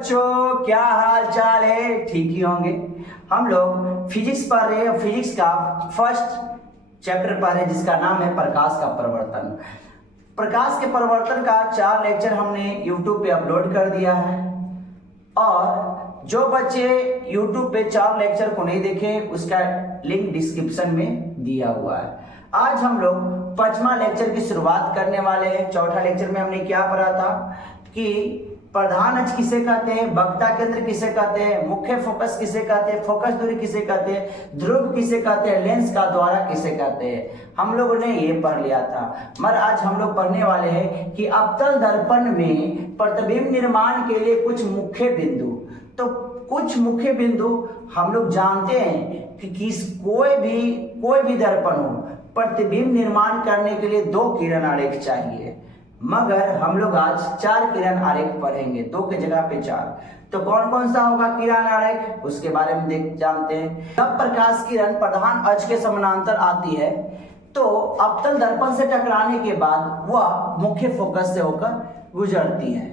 बच्चों, क्या हाल चाल है? ठीक ही होंगे। हम लोग फिजिक्स पढ़ रहे हैं। फिजिक्स का फर्स्ट चैप्टर पढ़ रहे हैं जिसका नाम है प्रकाश का परिवर्तन। प्रकाश के परिवर्तन का 4 लेक्चर हमने YouTube पे अपलोड कर दिया है और जो बच्चे YouTube पे 4 लेक्चर को नहीं देखे उसका लिंक डिस्क्रिप्शन में दिया हुआ है। आज हम लोग 5वां लेक्चर की शुरुआत करने वाले हैं। चौथा लेक्चर में हमने क्या पढ़ा था कि प्रधान अक्ष किसे कहते हैं, वक्रता केंद्र किसे कहते हैं, मुख्य फोकस किसे कहते हैं, फोकस दूरी किसे कहते हैं, ध्रुव किसे कहते हैं, लेंस का द्वारा किसे कहते हैं। हम लोगों ने ये पढ़ लिया था। मगर आज हम लोग पढ़ने वाले हैं कि अवतल दर्पण में प्रतिबिंब निर्माण के लिए कुछ मुख्य बिंदु। तो कुछ मुख्य बिंदु हम लोग जानते हैं कि कोई भी दर्पण हो, प्रतिबिंब निर्माण करने के लिए 2 किरण आरेख चाहिए, मगर हम लोग आज 4 किरण आरेख पढ़ेंगे, 2 की जगह पे 4। तो कौन कौन सा होगा किरण आरेख, उसके बारे में जानते हैं। जब प्रकाश किरण प्रधान अक्ष के समानांतर आती है तो अवतल दर्पण से टकराने के बाद वह मुख्य फोकस से होकर गुजरती है।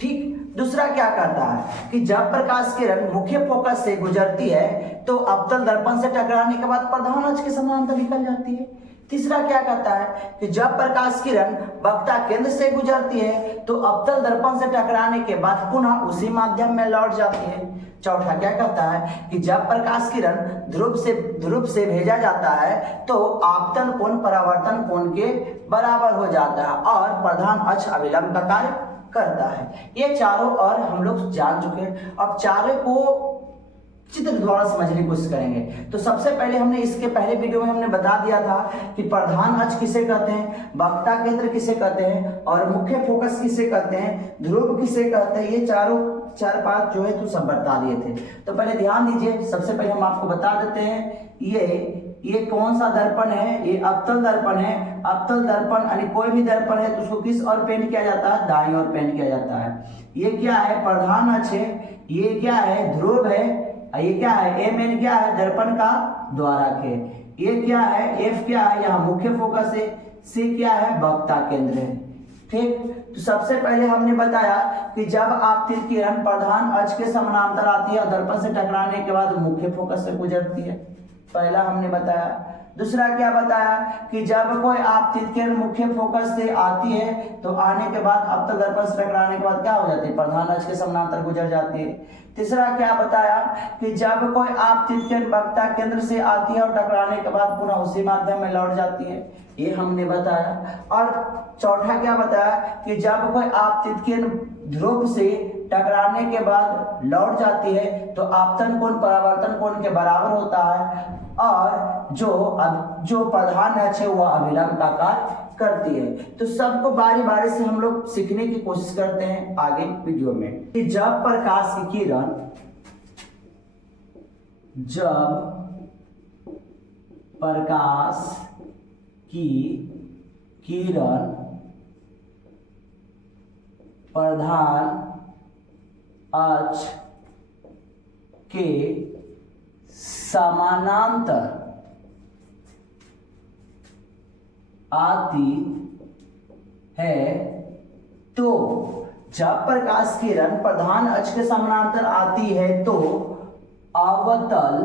ठीक। दूसरा क्या कहता है कि जब प्रकाश किरण मुख्य फोकस से गुजरती है तो अवतल दर्पण से टकराने के बाद प्रधान अक्ष के समानांतर निकल जाती है। तीसरा क्या कहता है कि जब प्रकाश किरण वक्रता केंद्र से गुजरती है तो अवतल दर्पण से टकराने के बाद पुनः उसी माध्यम में लौट जाती है। चौथा क्या कहता है कि जब प्रकाश किरण ध्रुव से भेजा जाता है तो आपतन कोण परावर्तन कोण के बराबर हो जाता है और प्रधान अक्ष अभिलंब का कार्य करता है। ये चारों और हम लोग जान चुके हैं। अब चारों को चित्र द्वारा समझने की कोशिश करेंगे। तो सबसे पहले हमने इसके पहले वीडियो में हमने बता दिया था कि प्रधान अक्ष किसे कहते हैं, वक्रता केंद्र किसे कहते हैं और मुख्य फोकस किसे कहते हैं, ध्रुव किसे कहते हैं। ये चारों 4-5 जो है तो सब बता दिए थे। तो पहले ध्यान दीजिए। सबसे पहले हम आपको बता देते हैं ये कौन सा दर्पण है। ये अवतल दर्पण है। अवतल दर्पण यानी कोई भी दर्पण है तो उसको किस ओर पेंट किया जाता है, दाईं ओर पेंट किया जाता है। ये क्या है, प्रधान अक्ष है। ये क्या है, ध्रुव है। ये क्या है, एम एन क्या है, दर्पण का द्वारक है। ये क्या है, एफ क्या है, यहाँ मुख्य फोकस है। सी क्या है, वक्रता केंद्र है। ठीक। तो सबसे पहले हमने बताया कि जब आपतित किरण प्रधान अक्ष के समानांतर आती है और दर्पण से टकराने के बाद मुख्य फोकस से गुजरती है, पहला हमने बताया। दूसरा क्या बताया कि जब कोई आपतित किरण मुख्य फोकस से आती है तो आने के बाद अवतल दर्पण से टकराने के बाद क्या हो जाती है, प्रधान अक्ष के समानांतर गुजर जाती है। तीसरा क्या बताया कि जब कोई आपतित किरण वक्रता केंद्र से आती है और टकराने के बाद पुनः उसी माध्यम में लौट जाती है, ये हमने बताया। और चौथा क्या बताया कि जब कोई आपतित किरण ध्रुव से टकराने के बाद लौट जाती है तो आपतन कोण परावर्तन कोण के बराबर होता है और जो प्रधान अक्ष है वह अभिलंब का कार्य करती है। तो सबको बारी बारी से हम लोग सीखने की कोशिश करते हैं आगे वीडियो में कि जब प्रकाश की किरण प्रधान अक्ष के समानांतर आती है तो जब प्रकाश किरण प्रधान अक्ष के समानांतर आती है तो अवतल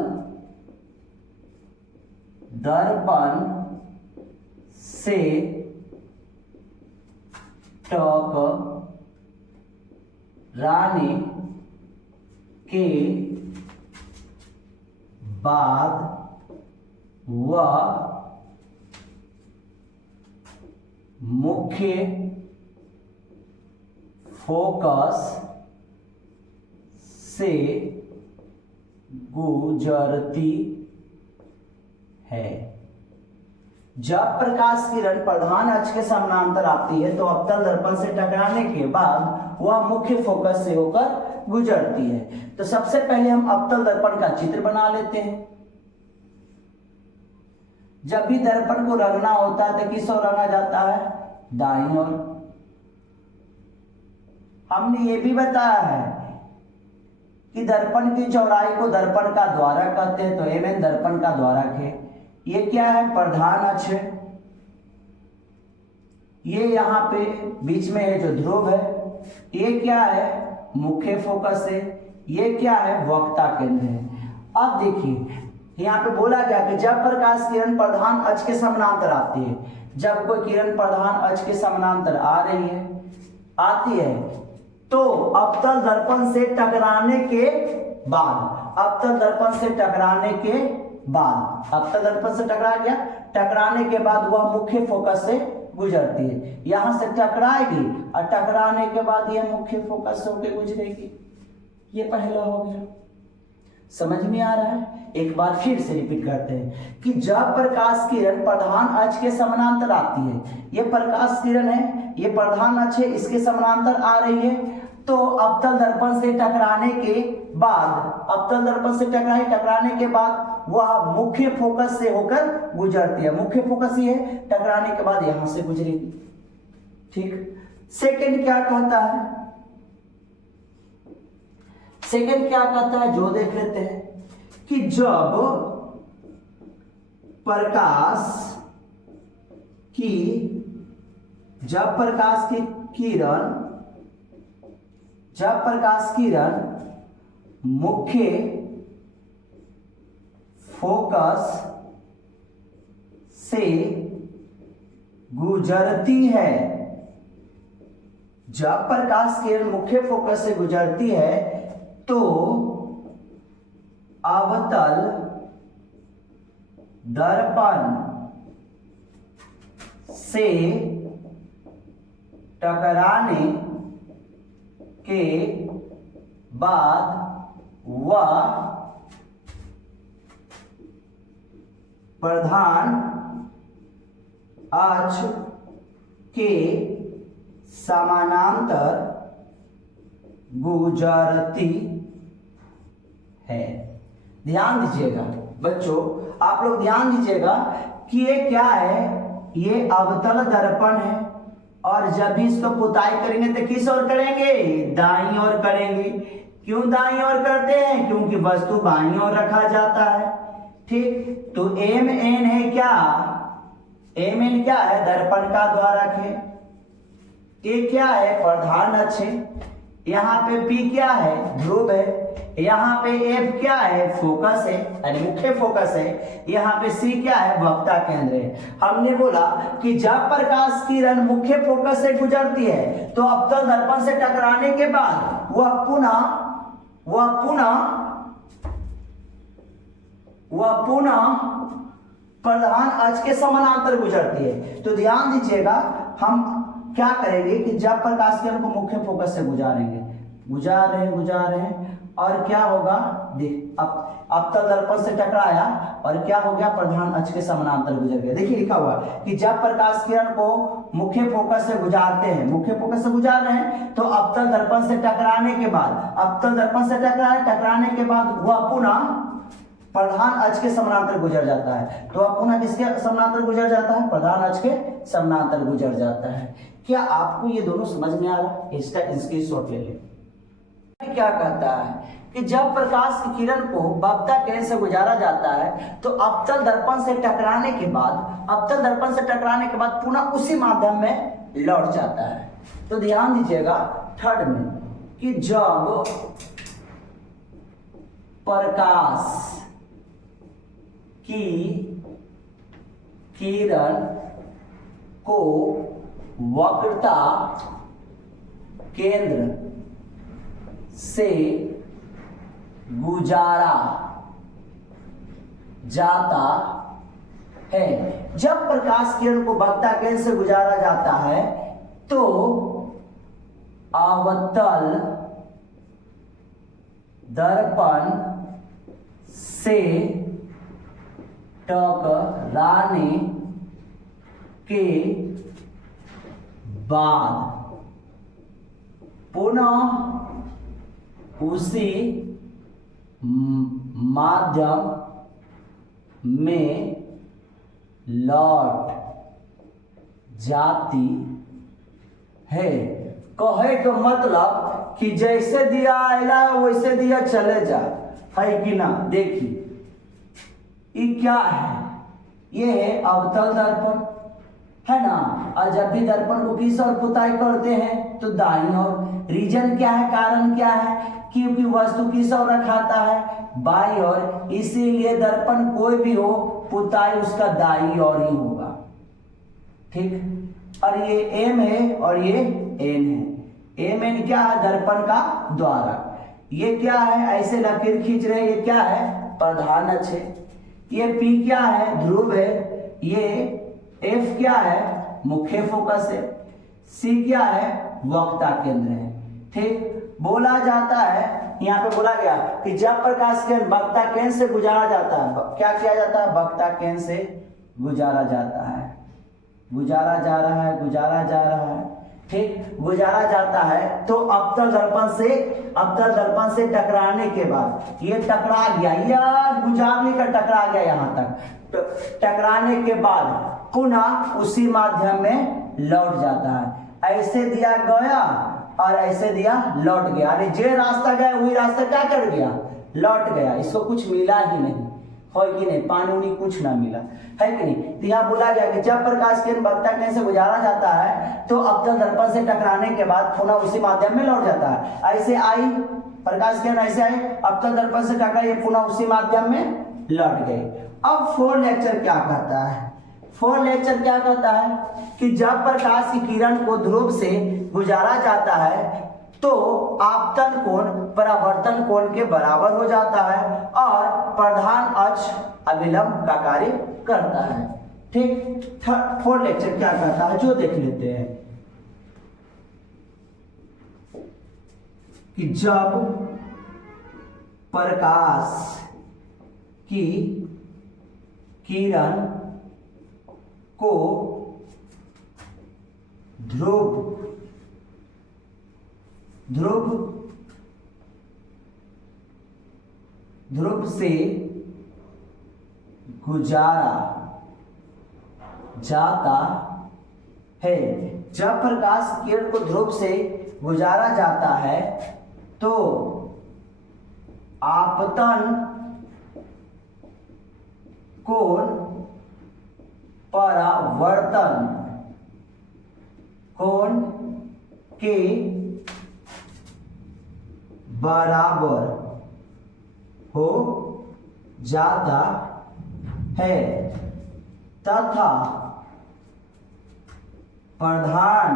दर्पण से टकराने के बाद वह मुख्य फोकस से गुजरती है। जब प्रकाश किरण प्रधान अक्ष के समानांतर आती है तो अवतल दर्पण से टकराने के बाद वह मुख्य फोकस से होकर गुजरती है। तो सबसे पहले हम अवतल दर्पण का चित्र बना लेते हैं। जब भी दर्पण को रंगना होता है तो किस ओर रंगा जाता है, दाईं ओर। हमने ये भी बताया है कि दर्पण की चौड़ाई को दर्पण का द्वारक कहते हैं, तो एम दर्पण का द्वारक है। ये क्या है, प्रधान अक्ष है। ये यहाँ पे बीच में है जो ध्रुव है। ये क्या है, मुख्य फोकस है, ये क्या है, वक्ता केंद्र है। अब देखिए यहाँ पे बोला गया कि जब प्रकाश किरण प्रधान अक्ष के समानांतर आती है, जब कोई किरण प्रधान अक्ष के समानांतर आ रही है, आती है, तो अवतल दर्पण से टकराने के बाद, अवतल दर्पण से टकराने के बाद, अवतल दर्पण से टकरा गया, टकराने के बाद वह मुख्य फोकस से गुजरती है। यहां से टकराएगी और टकराने के बाद यह मुख्य फोकस होकर गुजरेगी। ये पहला हो गया। समझ में आ रहा है? एक बार फिर से रिपीट करते हैं कि जब प्रकाश किरण प्रधान अक्ष के समानांतर आती है, ये प्रकाश किरण है, ये प्रधान अक्ष है, इसके समानांतर आ रही है, तो अवतल दर्पण से टकराने के बाद, अवतल दर्पण से टकराने के बाद वह मुख्य फोकस से होकर गुजरती है। मुख्य फोकस ये है, टकराने के बाद यहां से गुजरेगी। ठीक। सेकंड क्या कहता है, सेकंड क्या कहता है जो देख लेते हैं कि जब प्रकाश की किरण मुख्य फोकस से गुजरती है, जब प्रकाश किरण मुख्य फोकस से गुजरती है तो अवतल दर्पण से टकराने के बाद वह प्रधान अक्ष के समानांतर गुजरती है। ध्यान दीजिएगा बच्चों, आप लोग ध्यान दीजिएगा कि ये क्या है, ये अवतल दर्पण है, और जब भी इसको पुताई करेंगे तो किस ओर करेंगे, दाईं ओर करेंगे। क्यों दाईं ओर करते हैं, क्योंकि वस्तु बाईं ओर रखा जाता है। ठीक। तो एम एन है क्या, एम एन क्या है, दर्पण का द्वारक है। ये क्या है, प्रधान अक्ष है। यहाँ पे पी क्या है, ध्रुव है। यहाँ पे एफ क्या है, फोकस है, यानी मुख्य फोकस है। यहाँ पे सी क्या है, वक्ता केंद्र है। हमने बोला कि जब प्रकाश किरण मुख्य फोकस से गुजरती है तो अवतल दर्पण से टकराने के बाद वह पुनः प्रधान अक्ष के समानांतर गुजरती है। तो ध्यान दीजिएगा, हम क्या करेंगे कि जब प्रकाश किरण को मुख्य फोकस से गुजार रहे हैं और क्या होगा, देख अवतल दर्पण से टकराया और क्या हो गया, प्रधान अक्ष के समानांतर गुजर गया। देखिए लिखा हुआ कि जब प्रकाश किरण को मुख्य फोकस से गुजारते हैं, मुख्य फोकस से गुजार रहे हैं, तो अवतल दर्पण से टकराने के बाद, अवतल दर्पण से टकराने के बाद वह पुनः प्रधान अक्ष के समानांतर गुजर जाता है। तो अब पुनः किसके समानांतर गुजर जाता है, प्रधान अक्ष के समानांतर गुजर जाता है। क्या आपको ये दोनों समझ में आ रहा है? इसका स्क्रीनशॉट ले ले। क्या कहता है कि जब प्रकाश की किरण को वक्ता केंद्र से गुजारा जाता है तो अवतल दर्पण से टकराने के बाद पुनः उसी माध्यम में लौट जाता है। तो ध्यान दीजिएगा थर्ड में कि जब प्रकाश की किरण को वक्रता केंद्र से गुजारा जाता है, जब प्रकाश किरण को वक्ता केंद्र से गुजारा जाता है तो अवतल दर्पण से टकराने के बाद पुनः उसी माध्यम में लौट जाती है। कहे तो मतलब कि जैसे दिया आएला वैसे दिया चले जा, है कि ना। देखिए ये क्या है, ये है अवतल दर्पण, है ना। और जब भी दर्पण को किस ओर पुताई करते हैं तो दाईं ओर। रीजन क्या है, कारण क्या है, क्योंकि वस्तु किस ओर रखाता है, बाईं ओर, इसीलिए दर्पण कोई भी हो पुताई उसका दाईं ओर ही होगा। ठीक, और ये एम है और ये एन है। एम एन क्या है, दर्पण का द्वारा। ये क्या है, ऐसे लकीर खींच रहे, ये क्या है, प्रधान अक्ष है। ये पी क्या है, ध्रुव है। ये एफ क्या है, मुख्य फोकस है। सी क्या है, वक्ता केंद्र है। ठीक, बोला जाता है, यहाँ पे बोला गया कि जब प्रकाश किरण वक्ता केंद्र से गुजारा जाता है, क्या किया जाता है, वक्ता केंद्र से गुजारा जाता है, गुजारा जा रहा है, गुजारा जा रहा है। ठीक, गुजारा जाता है तो अवतल दर्पण से टकराने के बाद ये टकरा गया, या गुजारने का टकरा गया यहाँ तक, टकराने के बाद पुनः उसी माध्यम में लौट जाता है। ऐसे दिया गया और ऐसे दिया लौट गया, अरे जे रास्ता गया वही रास्ता क्या कर गया, लौट गया। इसको कुछ मिला ही नहीं, हो कि नहीं, पानी उनी कुछ ना मिला, है कि नहीं। तो यहाँ बोला गया कि जब प्रकाश किरण वक्ता केंद्र से गुजारा जाता है तो अवतल दर्पण से टकराने के बाद पुनः उसी माध्यम में लौट जाता है। ऐसे आई प्रकाश किरण, ऐसे आई, अवतल दर्पण से टकराई, पुनः उसी माध्यम में लौट गई। अब फोर लेक्चर क्या कहता है, फोर लेक्चर क्या कहता है कि जब प्रकाश की किरण को ध्रुव से गुजारा जाता है तो आपतन कोण परावर्तन कोण के बराबर हो जाता है और प्रधान अक्ष अभिलंब का कार्य करता है। ठीक, फोर लेक्चर क्या कहता है जो देख लेते हैं कि जब प्रकाश की किरण को ध्रुव से गुजारा जाता है, जब प्रकाश किरण को ध्रुव से गुजारा जाता है तो आपतन कोण परावर्तन कोण के बराबर हो जाता है तथा प्रधान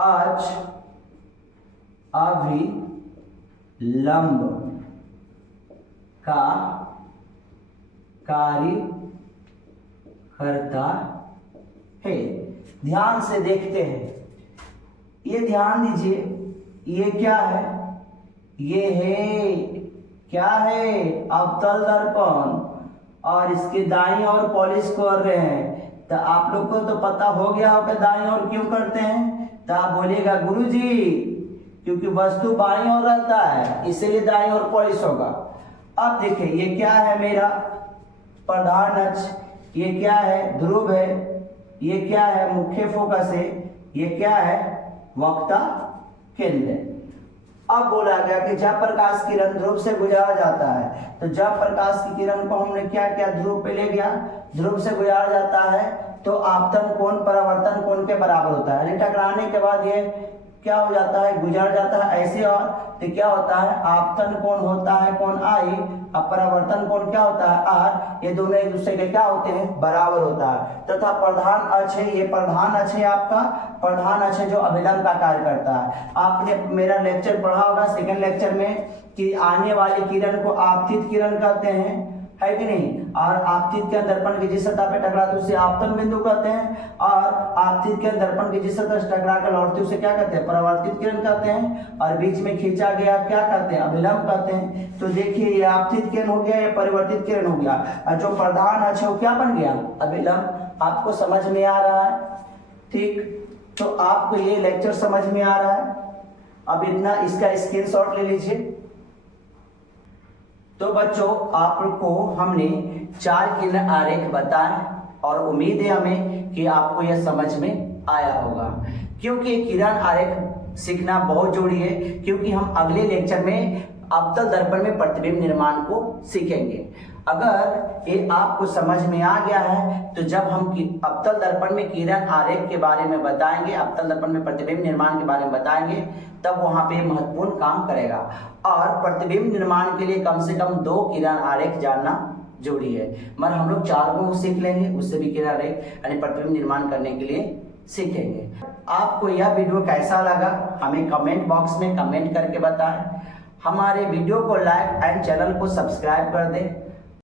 अक्ष अभिलंब का कार्य करता है। ध्यान से देखते हैं, ये ध्यान दीजिए, ये क्या है, ये है क्या है, अवतल दर्पण, और इसके दाईं ओर पॉलिश कर रहे हैं। तो आप लोग को तो पता हो गया होगा दाईं ओर क्यों करते हैं। तो आप बोलिएगा गुरुजी क्योंकि वस्तु बाईं ओर रहता है इसलिए दाईं ओर पॉलिश होगा। अब देखिए ये क्या है, मेरा प्रधान अक्ष, ये क्या है, ध्रुव है, ये क्या है, मुख्य फोकस है, ये क्या है, वक्ता केंद्र है। अब बोला गया कि जब प्रकाश किरण ध्रुव से गुजारा जाता है तो जब प्रकाश की किरण को हमने क्या किया, ध्रुव पे ले गया, ध्रुव से गुजारा जाता है तो आपतन कोण परावर्तन कोण के बराबर होता है, यानी टकराने के बाद ये क्या हो जाता है, गुजर जाता है ऐसे, और तो क्या होता है, आपतन कोण होता है कोण आई, अब परावर्तन कोण क्या होता है आर, ये दोनों एक दूसरे के क्या होते हैं, बराबर होता है। तथा प्रधान अक्ष है, ये प्रधान अक्ष है आपका, प्रधान अक्ष है जो अभिलंब का कार्य करता है। आपने मेरा लेक्चर पढ़ा होगा सेकंड लेक्चर में कि आने वाली किरण को आपतित किरण कहते हैं, है कि नहीं, और आपतित किरण दर्पण की जिस सतह पे टकराती है उसे आपतन बिंदु कहते हैं, और आपतित किरण दर्पण की जिस सतह से टकरा कर लौटती है उसे क्या कहते हैं, परावर्तित किरण कहते हैं, और बीच में खींचा गया क्या कहते हैं, अभिलंब कहते हैं। तो देखिए ये आपतित किरण हो गया, ये परिवर्तित किरण हो गया, और जो प्रधान अक्ष है वो क्या बन गया, अभिलंब। आपको समझ में आ रहा है, ठीक, तो आपको ये लेक्चर समझ में आ रहा है। अब इतना इसका स्क्रीनशॉट ले लीजिए। तो बच्चों आपको हमने 4 किरण आरेख बताए और उम्मीद है हमें कि आपको यह समझ में आया होगा, क्योंकि किरण आरेख सीखना बहुत जरूरी है, क्योंकि हम अगले लेक्चर में अवतल दर्पण में प्रतिबिंब निर्माण को सीखेंगे। अगर ये आपको समझ में आ गया है तो जब हम अवतल दर्पण में किरण आरेख के बारे में बताएंगे, अवतल दर्पण में प्रतिबिंब निर्माण के बारे में बताएंगे, तब वहां पे महत्वपूर्ण काम करेगा। और प्रतिबिंब निर्माण के लिए कम से कम 2 किरण आरेख जानना जरूरी है, मगर हम लोग 4 को सीख लेंगे, उससे भी किरण आरेख यानी प्रतिबिंब निर्माण करने के लिए सीखेंगे। आपको यह वीडियो कैसा लगा हमें कमेंट बॉक्स में कमेंट करके बताएं। हमारे वीडियो को लाइक एंड चैनल को सब्सक्राइब कर दें।